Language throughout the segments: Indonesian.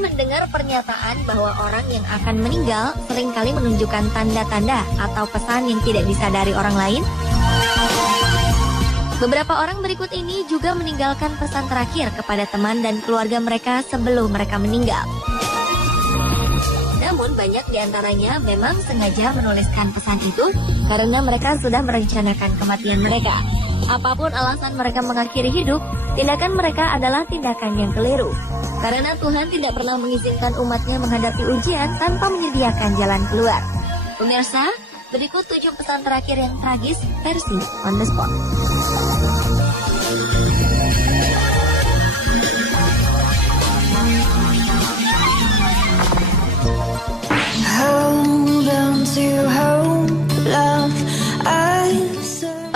mendengar pernyataan bahwa orang yang akan meninggal seringkali menunjukkan tanda-tanda atau pesan yang tidak disadari orang lain? Beberapa orang berikut ini juga meninggalkan pesan terakhir kepada teman dan keluarga mereka sebelum mereka meninggal. Namun banyak di antaranya memang sengaja menuliskan pesan itu karena mereka sudah merencanakan kematian mereka. Apapun alasan mereka mengakhiri hidup, tindakan mereka adalah tindakan yang keliru. Karena Tuhan tidak pernah mengizinkan umatnya menghadapi ujian tanpa menyediakan jalan keluar. Pemirsa, berikut 7 pesan terakhir yang tragis versi On The Spot.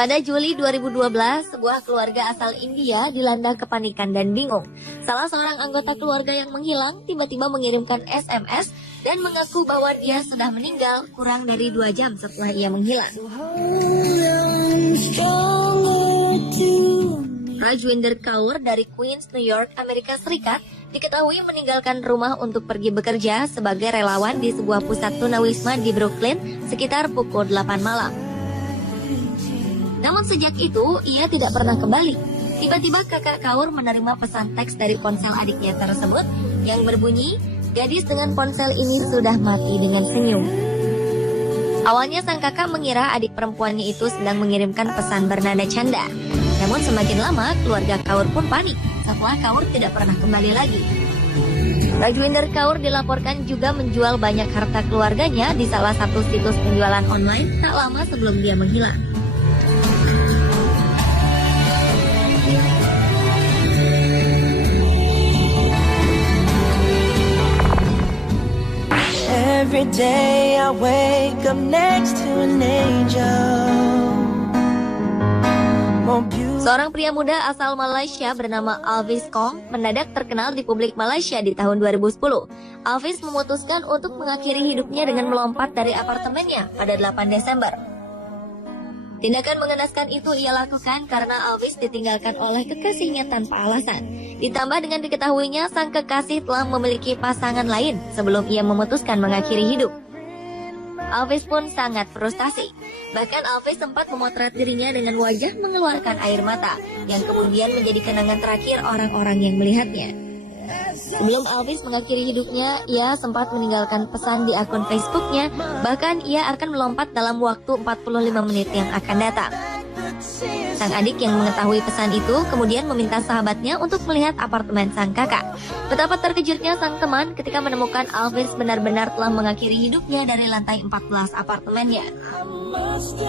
Pada Juli 2012, sebuah keluarga asal India dilanda kepanikan dan bingung. Salah seorang anggota keluarga yang menghilang tiba-tiba mengirimkan SMS dan mengaku bahwa dia sudah meninggal kurang dari 2 jam setelah ia menghilang. Rajwinder Kaur dari Queens, New York, Amerika Serikat diketahui meninggalkan rumah untuk pergi bekerja sebagai relawan di sebuah pusat tunawisma di Brooklyn sekitar pukul 8 malam. Namun sejak itu, ia tidak pernah kembali. Tiba-tiba kakak Kaur menerima pesan teks dari ponsel adiknya tersebut yang berbunyi, "Gadis dengan ponsel ini sudah mati dengan senyum." Awalnya sang kakak mengira adik perempuannya itu sedang mengirimkan pesan bernada canda. Namun semakin lama, keluarga Kaur pun panik setelah Kaur tidak pernah kembali lagi. Rajwinder Kaur dilaporkan juga menjual banyak harta keluarganya di salah satu situs penjualan online tak lama sebelum dia menghilang. Every day I wake up next to an angel. Seorang pria muda asal Malaysia bernama Alvis Kong mendadak terkenal di publik Malaysia di tahun 2010. Alvis memutuskan untuk mengakhiri hidupnya dengan melompat dari apartemennya pada 8 Desember. Tindakan mengenaskan itu ia lakukan karena Alvis ditinggalkan oleh kekasihnya tanpa alasan. Ditambah dengan diketahuinya sang kekasih telah memiliki pasangan lain sebelum ia memutuskan mengakhiri hidup. Alvis pun sangat frustasi. Bahkan Alvis sempat memotret dirinya dengan wajah mengeluarkan air mata, yang kemudian menjadi kenangan terakhir orang-orang yang melihatnya. Sebelum Alvis mengakhiri hidupnya, ia sempat meninggalkan pesan di akun Facebooknya, bahkan ia akan melompat dalam waktu 45 menit yang akan datang. Sang adik yang mengetahui pesan itu kemudian meminta sahabatnya untuk melihat apartemen sang kakak. Betapa terkejutnya sang teman ketika menemukan Alvis benar-benar telah mengakhiri hidupnya dari lantai 14 apartemennya.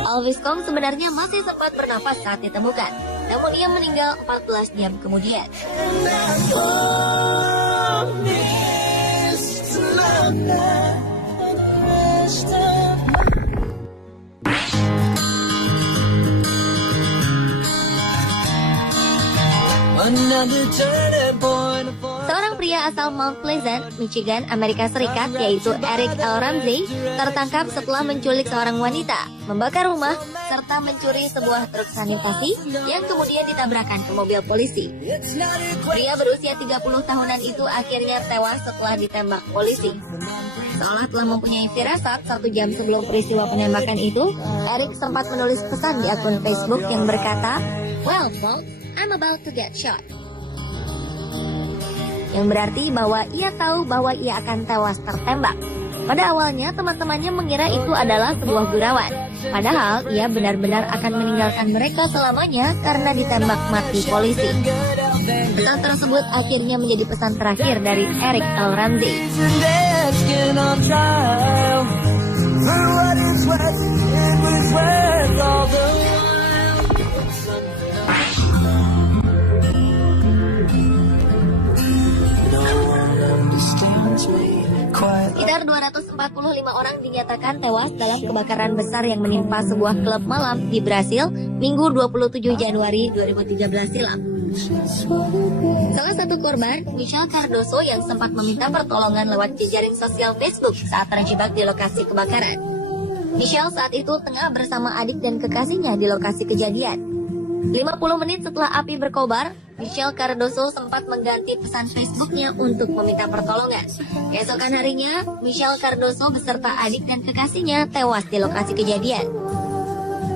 Alvis Kong sebenarnya masih sempat bernapas saat ditemukan, namun ia meninggal 14 jam kemudian. Seorang pria asal Mount Pleasant, Michigan, Amerika Serikat, yaitu Eric L. Ramsey, tertangkap setelah menculik seorang wanita, membakar rumah, serta mencuri sebuah truk sanitasi yang kemudian ditabrakkan ke mobil polisi. Pria berusia 30 tahunan itu akhirnya tewas setelah ditembak polisi. Seolah telah mempunyai firasat 1 jam sebelum peristiwa penembakan itu, Eric sempat menulis pesan di akun Facebook yang berkata, "Well, folks, I'm about to get shot." Yang berarti bahwa ia tahu bahwa ia akan tewas tertembak. Pada awalnya teman-temannya mengira itu adalah sebuah gurauan. Padahal ia benar-benar akan meninggalkan mereka selamanya karena ditembak mati polisi. Pesan tersebut akhirnya menjadi pesan terakhir dari Eric L. Ramsey. Sekitar 245 orang dinyatakan tewas dalam kebakaran besar yang menimpa sebuah klub malam di Brasil Minggu 27 Januari 2013 silam. Salah satu korban, Michelle Cardoso, yang sempat meminta pertolongan lewat jejaring sosial Facebook saat terjebak di lokasi kebakaran. Michelle saat itu tengah bersama adik dan kekasihnya di lokasi kejadian. 50 menit setelah api berkobar, Michelle Cardoso sempat mengganti pesan Facebooknya untuk meminta pertolongan. Keesokan harinya, Michelle Cardoso beserta adik dan kekasihnya tewas di lokasi kejadian.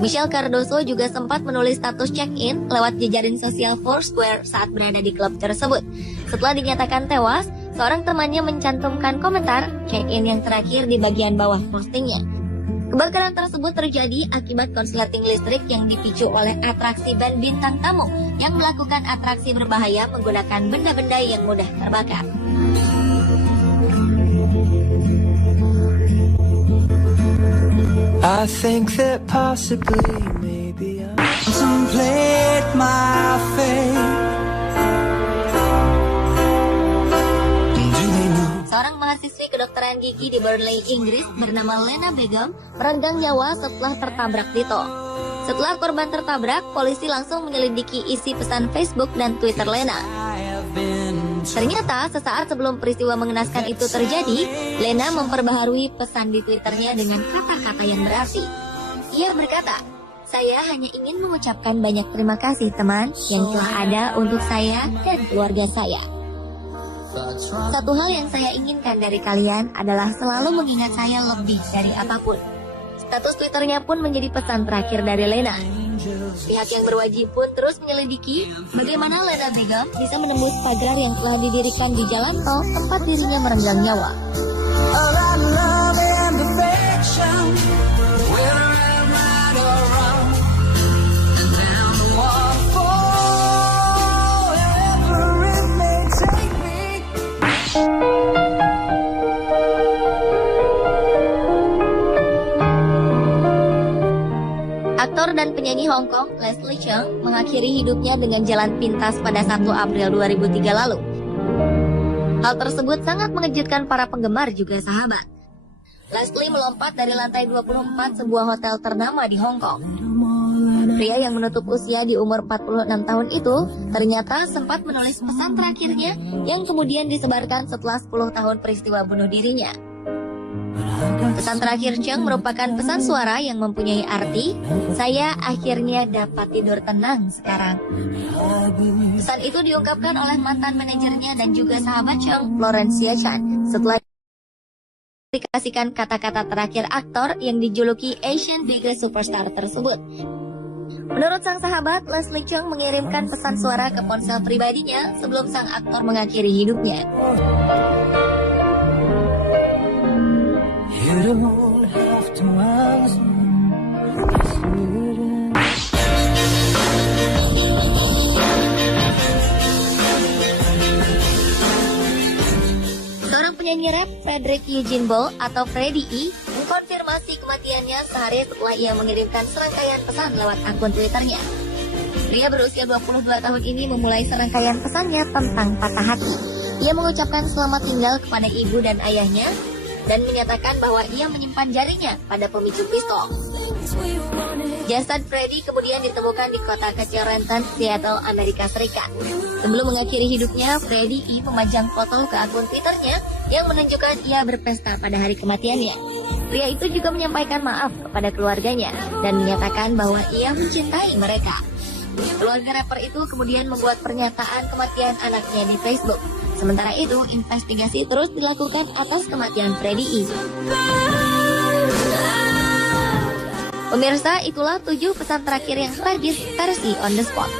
Michelle Cardoso juga sempat menulis status check-in lewat jejaring sosial Foursquare saat berada di klub tersebut. Setelah dinyatakan tewas, seorang temannya mencantumkan komentar check-in yang terakhir di bagian bawah postingnya. Kebakaran tersebut terjadi akibat konsleting listrik yang dipicu oleh atraksi band bintang tamu yang melakukan atraksi berbahaya menggunakan benda-benda yang mudah terbakar. I think that possibly maybe I contemplate my fate. Seorang mahasiswi kedokteran gigi di Burnley, Inggris bernama Lena Begum merenggang nyawa setelah tertabrak di tol. Setelah korban tertabrak, polisi langsung menyelidiki isi pesan Facebook dan Twitter Lena. Ternyata sesaat sebelum peristiwa mengenaskan itu terjadi, Lena memperbaharui pesan di Twitternya dengan kata-kata yang berarti. Ia berkata, "Saya hanya ingin mengucapkan banyak terima kasih teman yang telah ada untuk saya dan keluarga saya. Satu hal yang saya inginkan dari kalian adalah selalu mengingat saya lebih dari apapun." Status Twitternya pun menjadi pesan terakhir dari Lena. Pihak yang berwajib pun terus menyelidiki bagaimana Lena Begum bisa menembus pagar yang telah didirikan di jalan tol tempat dirinya merenggang nyawa. Aktor dan penyanyi Hong Kong Leslie Cheung mengakhiri hidupnya dengan jalan pintas pada 1 April 2003 lalu. Hal tersebut sangat mengejutkan para penggemar juga sahabat. Leslie melompat dari lantai 24 sebuah hotel ternama di Hong Kong. Pria yang menutup usia di umur 46 tahun itu ternyata sempat menulis pesan terakhirnya yang kemudian disebarkan setelah 10 tahun peristiwa bunuh dirinya. Pesan terakhir Cheung merupakan pesan suara yang mempunyai arti, "Saya akhirnya dapat tidur tenang sekarang." Pesan itu diungkapkan oleh mantan manajernya dan juga sahabat Cheung, Florencia Chan, setelah dikasihkan kata-kata terakhir aktor yang dijuluki Asian Biggest Superstar tersebut. Menurut sang sahabat, Leslie Cheung mengirimkan pesan suara ke ponsel pribadinya sebelum sang aktor mengakhiri hidupnya. You don't have to answer. Seorang penyanyi rap Frederick Eugene Ball atau Freddie E mengkonfirmasi kematiannya sehari setelah ia mengirimkan serangkaian pesan lewat akun Twitternya. Pria berusia 22 tahun ini memulai serangkaian pesannya tentang patah hati. Ia mengucapkan selamat tinggal kepada ibu dan ayahnya dan menyatakan bahwa ia menyimpan jarinya pada pemicu pistol. Jasad Freddie kemudian ditemukan di kota kecil Renton, Seattle, Amerika Serikat. Sebelum mengakhiri hidupnya, Freddie E memajang foto ke akun Twitternya yang menunjukkan ia berpesta pada hari kematiannya. Pria itu juga menyampaikan maaf kepada keluarganya dan menyatakan bahwa ia mencintai mereka. Keluarga rapper itu kemudian membuat pernyataan kematian anaknya di Facebook. Sementara itu, investigasi terus dilakukan atas kematian Freddie E. Pemirsa, itulah 7 pesan terakhir yang tragis versi On The Spot.